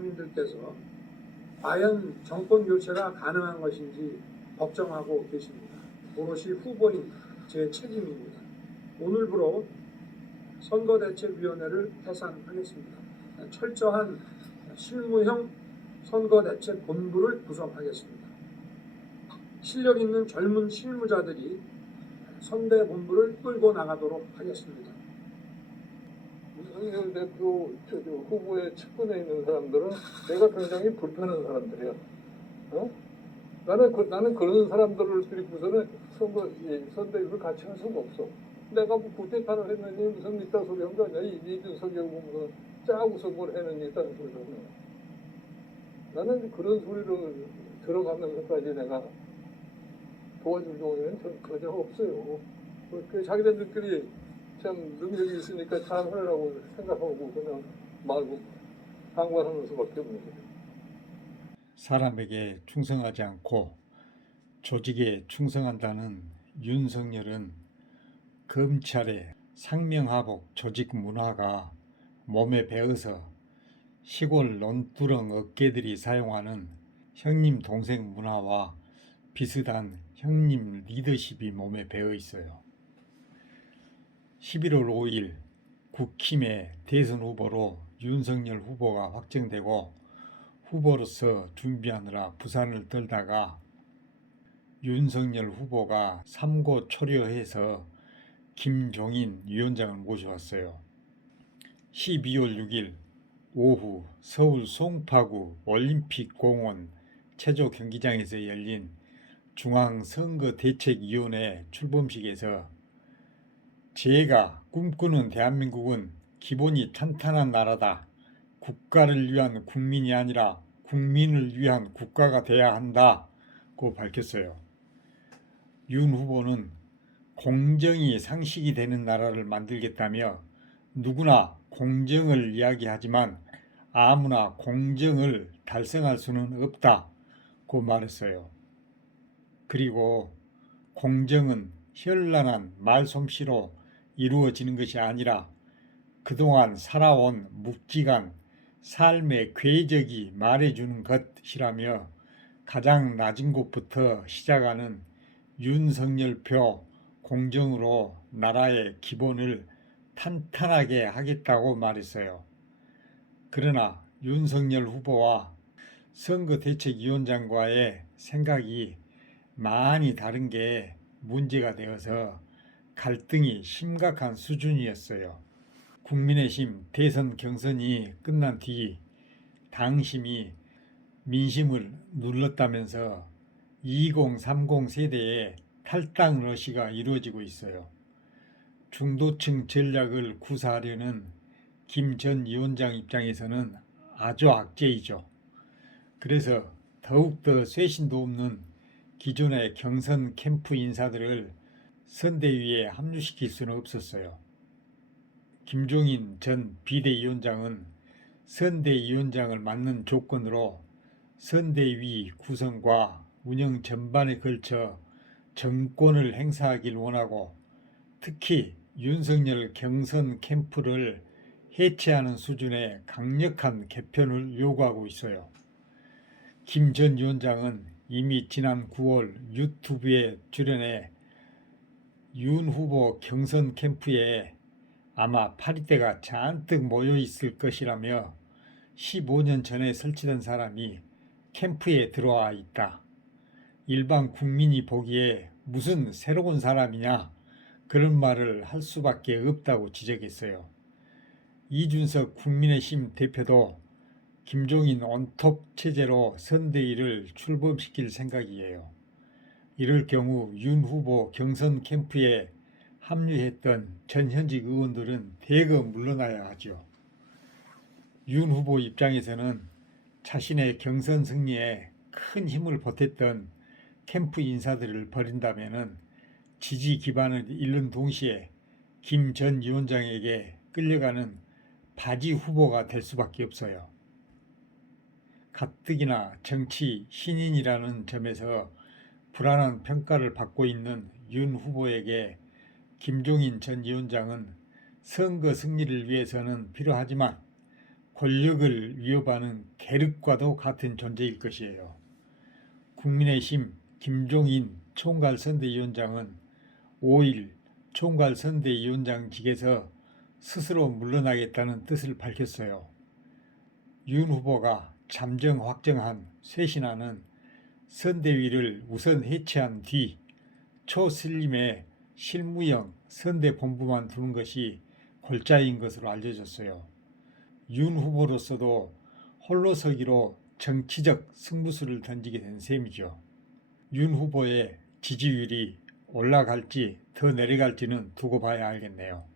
국민들께서 과연 정권 교체가 가능한 것인지 걱정하고 계십니다. 오롯이 후보인 제 책임입니다. 오늘부로 선거대책위원회를 해산하겠습니다. 철저한 실무형 선거대책본부를 구성하겠습니다. 실력 있는 젊은 실무자들이 선대본부를 끌고 나가도록 하겠습니다. 윤석열 대표 저, 저 후보의 측근에 있는 사람들은 내가 굉장히 불편한 사람들이야. 어? 나는 그, 나는 그런 사람들을 들이고서는 선거 예, 선대위를 같이 할 수가 없어. 내가 뭐 구태타를 했느니 무슨 이딴 소리 한거 아니야? 이 이준석이 무슨 짜고서 뭘 했느니 이딴 소리를 하는 나는 그런 소리를 들어가면서까지 내가 도와줄 전 전혀 없어요. 그- 그 자기네들끼리 참 능력이 있으니까 잘 하려고 생각하고 그냥 말고 방관하는 수밖에 없는 거죠. 사람에게 충성하지 않고 조직에 충성한다는 윤석열은 검찰의 상명하복 조직 문화가 몸에 배어서 시골 논두렁 어깨들이 사용하는 형님 동생 문화와 비슷한 형님 리더십이 몸에 배어 있어요. 11월 5일 국힘의 대선 후보로 윤석열 후보가 확정되고 후보로서 준비하느라 부산을 떨다가 윤석열 후보가 삼고 초려해서 김종인 위원장을 모셔왔어요. 12월 6일 오후 서울 송파구 올림픽공원 체조 경기장에서 열린 중앙선거대책위원회 출범식에서 제가 꿈꾸는 대한민국은 기본이 탄탄한 나라다. 국가를 위한 국민이 아니라 국민을 위한 국가가 돼야 한다고 밝혔어요. 윤 후보는 공정이 상식이 되는 나라를 만들겠다며 누구나 공정을 이야기하지만 아무나 공정을 달성할 수는 없다고 말했어요. 그리고 공정은 현란한 말솜씨로 이루어지는 것이 아니라 그동안 살아온 묵직한 삶의 궤적이 말해주는 것이라며 가장 낮은 곳부터 시작하는 윤석열표 공정으로 나라의 기본을 탄탄하게 하겠다고 말했어요. 그러나 윤석열 후보와 선거대책위원장과의 생각이 많이 다른 게 문제가 되어서 갈등이 심각한 수준이었어요. 국민의힘 대선 경선이 끝난 뒤 당심이 민심을 눌렀다면서 2030 세대의 탈당 러시가 이루어지고 있어요. 중도층 전략을 구사하려는 김 전 위원장 입장에서는 아주 악재이죠. 그래서 더욱더 쇄신도 없는 기존의 경선 캠프 인사들을 선대위에 합류시킬 수는 없었어요. 김종인 전 비대위원장은 선대위원장을 맡는 조건으로 선대위 구성과 운영 전반에 걸쳐 정권을 행사하길 원하고 특히 윤석열 경선 캠프를 해체하는 수준의 강력한 개편을 요구하고 있어요. 김 전 위원장은 이미 지난 9월 유튜브에 출연해 윤 후보 경선 캠프에 아마 파리대가 잔뜩 모여 있을 것이라며 15년 전에 설치된 사람이 캠프에 들어와 있다. 일반 국민이 보기에 무슨 새로운 사람이냐 그런 말을 할 수밖에 없다고 지적했어요. 이준석 국민의힘 대표도 김종인 온톱 체제로 선대위를 출범시킬 생각이에요. 이럴 경우 윤 후보 경선 캠프에 합류했던 전현직 의원들은 대거 물러나야 하죠. 윤 후보 입장에서는 자신의 경선 승리에 큰 힘을 보탰던 캠프 인사들을 버린다면 지지 기반을 잃는 동시에 김 전 위원장에게 끌려가는 바지 후보가 될 수밖에 없어요. 가뜩이나 정치 신인이라는 점에서 불안한 평가를 받고 있는 윤 후보에게 김종인 전 위원장은 선거 승리를 위해서는 필요하지만 권력을 위협하는 계륵과도 같은 존재일 것이에요. 국민의힘 김종인 총괄선대위원장은 5일 총괄선대위원장직에서 스스로 물러나겠다는 뜻을 밝혔어요. 윤 후보가 잠정 확정한 쇄신안은 선대위를 우선 해체한 뒤 초슬림의 실무형 선대본부만 두는 것이 골자인 것으로 알려졌어요. 윤 후보로서도 홀로 서기로 정치적 승부수를 던지게 된 셈이죠. 윤 후보의 지지율이 올라갈지 더 내려갈지는 두고 봐야 알겠네요.